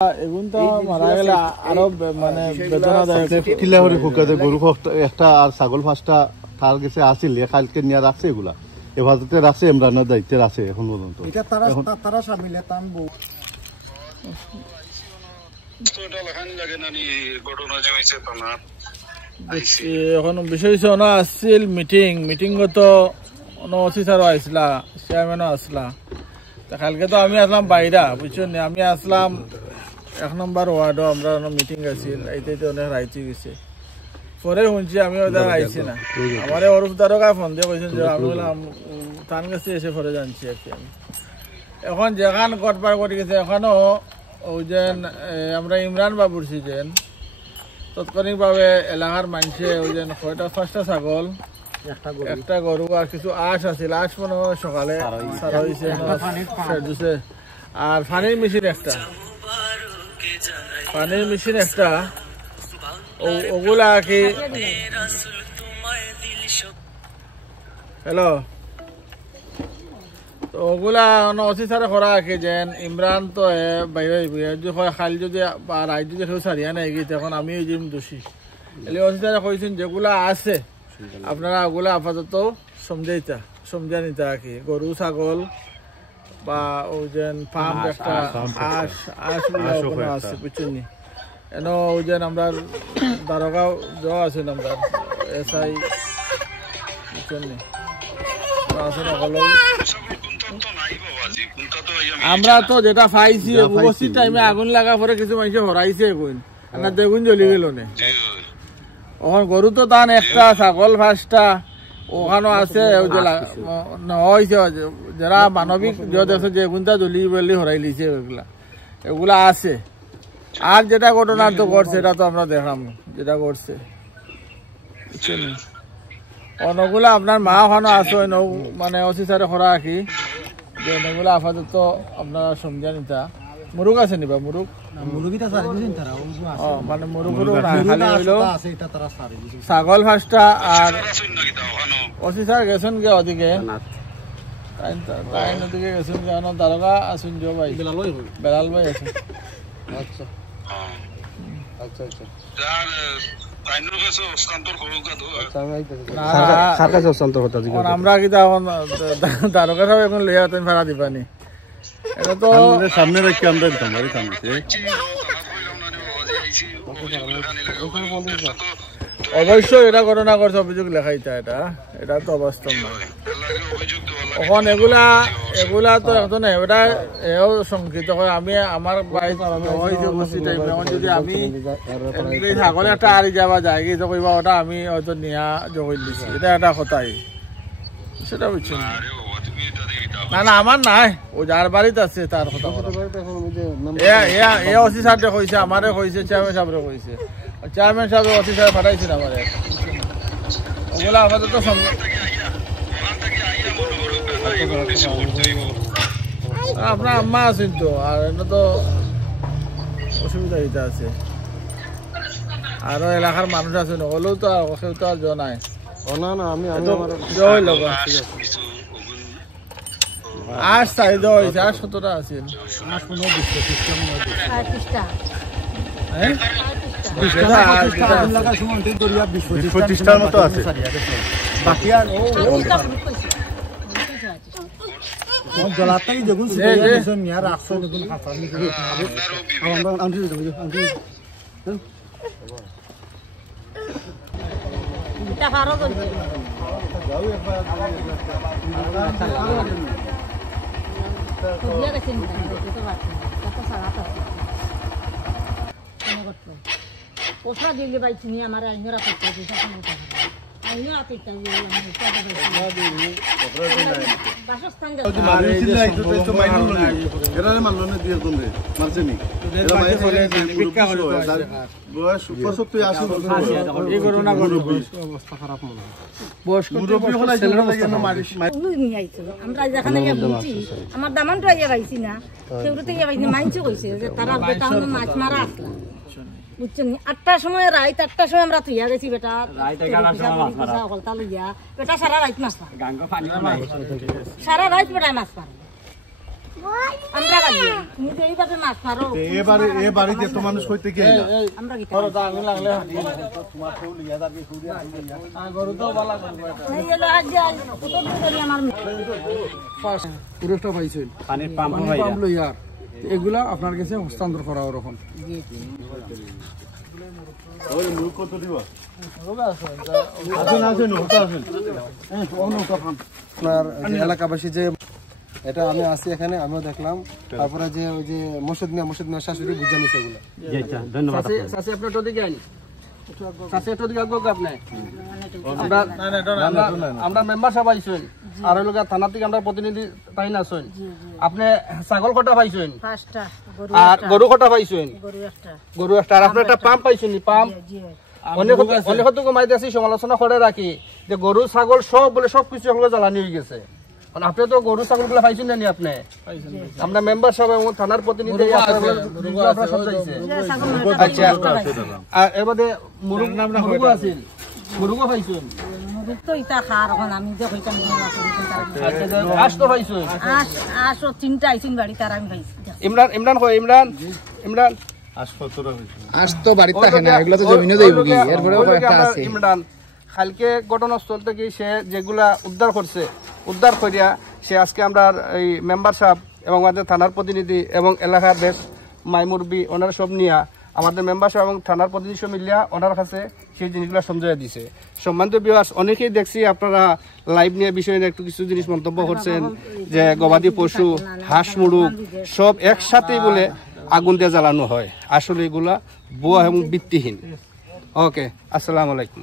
এগুন তো মারা গেলে আরো মানে বেদনাদায়ক কিলা করে ফুকাতে গরু একটা আর ছাগল পাঁচটা তার গেছে আসিল কালকে নিয়ে রাখছে এগুলা হেফাজতে রাখছে ইমরানের দায়িত্বে আছে এখন পর্যন্ত এটা তারা সামিলে টানবো এখন বিষয় আসছিল মিটিং তো অফিসারও আসলা চেয়ারম্যানও আসলা কালকে তো আমি আসলাম বাইরা বুঝছেন আমি আসলাম 1 নম্বর ওয়ার্ডও আমরা মিটিং আছিল এইটাইতে অনেক রাইতে গেছে পরে শুনছি আমি ওদের আইছি না আমার অরূপ দ্বারকা ফোন দিয়ে কইছেন যে আমি বললাম তার কাছে এসে পরে জানছি আর কি আমি এখন যেখান গটবার করে গেছে এখনও ওই যে আমরা ইমরান বাবুর ছিলেন তাৎক্ষণিকভাবে এলাকার মানুষে ওই যে কয়টা 5টা ছাগল একটা গরু আর কিছু আঁশ আছিল আঁশ মনে হয় সকালে সারা হয়েছে আর পানির মেশিন একটা ওগুলা কি হ্যালো তো ওগুলা অফিসারে করা কি যেন ইমরান তো বাইরে খালি যদি রায় যদি কেউ সারিয়া নাই গিয়ে তখন আমি ওই যে দোষী এলে অফিসারে কইছেন যেগুলা আছে আপনারা ওগুলা আপাতত সমঝা নিতে আর কি গরু ছাগল বা ওই যে পাম্প একটা আঁশ আছে বুঝছেন নি এন ওই যে আমরা দ্বারকাও যাওয়া আছেন আমরা এসআই বুঝছেন নি আমরা তো যেটা পাইছি উপস্থিত টাইমে আগুন লাগা পরে কিছু মানুষ হরাইছে আগুন না দেখুন জ্বলি গেল না ওখান গরু তো তান একটা ছাগল 5টা ওখানে আছে যারা মানবিক দেখছে যে এগুনটা জ্বলি বলি হরাই লিছে এগুলা আছে আর যেটা ঘটনা তো ঘটছে এটা তো আমরা দেখলাম যেটা ঘটছে অনগুলা আপনার মা ওখানে আছে মানে অফিসারে করা রাখি যে এগুলা আপাতত আপনারা সমঝা নিতা মুরুগ আছে নিবা মুরুগ মানে মুরুগুলো ছাগল 5টা আর অফিসার গেছেন গে ওদিকে ওদিকে গেছেন গে দারোগা আসুন জো ভাই বেলাল ভাই আছে আচ্ছা আমরা কি দারোগা সব এখন লইয়া ভাড়া দিবানি এটা তো সামনে রেখে আমরা দিতাম বাড়ি সামনে অবশ্যই এটা ঘটনা করছে অভিযোগ লেখাইতা এটা তো অবাস্তব না এখন এগুলা তো এখন এটা এও সংকিত হয় আমি আমার বাড়িতে এখন যদি আমি ছাগলে একটা আড়ি যাবা যায় কি কইবা ওটা আমি হয়তো নিয়া জগই দিচ্ছি এটা একটা কথাই সেটা বুঝছি না আমার নাই ও যার বাড়িতে আছে তার কথা অফিসারটা কইছে আমারে কইছে চেয়ারম্যান সাহেবরে কইছে চেয়ারম্যান সাহেব অফিসার পাঠাইছেন আমারে ওগুলা আমাদের তো আপনার আম্মা আছেন তো আর এটা তো অসুবিধা হইতে আছে আরো এলাকার মানুষ আছে হলেও তো কেউ তো আর জনায় না আমি জয় লগা আজ চাহিদ হয়েছে আর 17টা আছে প্রতিষ্ঠার মতো আছে বাকি আর জলাতাই দেখুন নিয়ে রাখছো দেখুন ওসরা দিলে বাইছি নি আমার আইনরা করতে দিছে আইনরা কইতা বাসস্থান এরা মানলনে দিয়ে দন্দে মারছেনি এরা মাইরে চলে ভিক্ষা করে বয়স 75 80 এই করোনা অবস্থা খারাপ মনে বয়স মুরব্বি হলে ছেলেরা লাগে না মারিস নি আইছো আমরা যেখানে গিয়ে বুঝি আমার দামানটা আইয়া গাইছি না সেগুলোতে গিয়ে বাইছি মাইনছে কইছে যে তারা বেটা মাছ মারা আসলা বুঝছেন 8টার সময় রাত 8টার সময় আমরা তুইয়া গেছি বেটা বেটা সারা রাত মাছ সারা রাত বেটা মাছ মারে আমরা গালি তুমি যে এইভাবে মাছ মারো এ বাড়িতে এত মানুষ কইতে কি আইলা আমরা কি আমি লাগলে গরু তো বালা করবো এই এলো আজ কত দূর করি আমার পুরোটা পাইছেন পানির পাম্প লইয়ার এগুলা আপনার কাছে হস্তান্তর করা ওরকম ওরে মুখ কত দিবা আপনার যে এলাকাবাসী যে এটা আমি আছি এখানে আমিও দেখলাম তারপরে যে ওই যে মসজিদ মিয়া শাশুড়ি বুঝা নিছে এগুলো ধন্যবাদ চাষি আপনার তো দিকে আইনি চাষি একটু দিকে আগবো আপনি আমরা মেম্বার সাহেব আইছেন আর ওই লোক থানা থেকে আমরা প্রতিনিধি তাই না আছেন আপনি ছাগল কটা পাইছেন 5টা আর গরু কটা পাইছেন গরু একটা গরু একটা আর আপনার একটা পাম্প পাইছেন পাম্প অনেক হয়তো কমাইতে আছি সমালোচনা করে রাখি যে গরু ছাগল সব বলে সবকিছু এগুলো জ্বালানি হয়ে গেছে আপনি তো গরু ছাগল গুলো পাইছেন না আপনি আমরা মেম্বার সব এবং থানার প্রতিনিধি আচ্ছা আর এর মধ্যে মুরুগো আছে মুরুগো পাইছেন তো ইটা খার এখন আমি যে কইতাম আস তো পাইছেন আস 3টা আইছেন বাড়ি তার আমি পাইছি ইমরান কই ইমরান আজ তো বাড়িতে থাকে না এগুলো তো জমিনে যাইব কি এরপরে একটা আছে ইমরান কালকে ঘটনাস্থল থেকে সে যেগুলা উদ্ধার করিয়া সে আজকে আমরা এই মেম্বার সাহেব এবং আমাদের থানার প্রতিনিধি এবং এলাকার বেশ মাইমুরবি ওনারা সব নিয়া আমাদের মেম্বার সাহেব এবং থানার প্রতিনিধি সব মিলিয়া ওনার কাছে সেই জিনিসগুলো সমঝাইয়া দিছে। সম্মানিত ভিউয়ার্স, অনেকেই দেখছি আপনারা লাইভ নিয়ে বিষয়ে একটু কিছু জিনিস মন্তব্য করছেন যে গবাদি পশু হাঁস মুরগ সব একসাথেই বলে আগুন দিয়ে জ্বালানো হয়। আসলে এগুলা ভুয়া এবং ভিত্তিহীন। ওকে, আসসালামু আলাইকুম।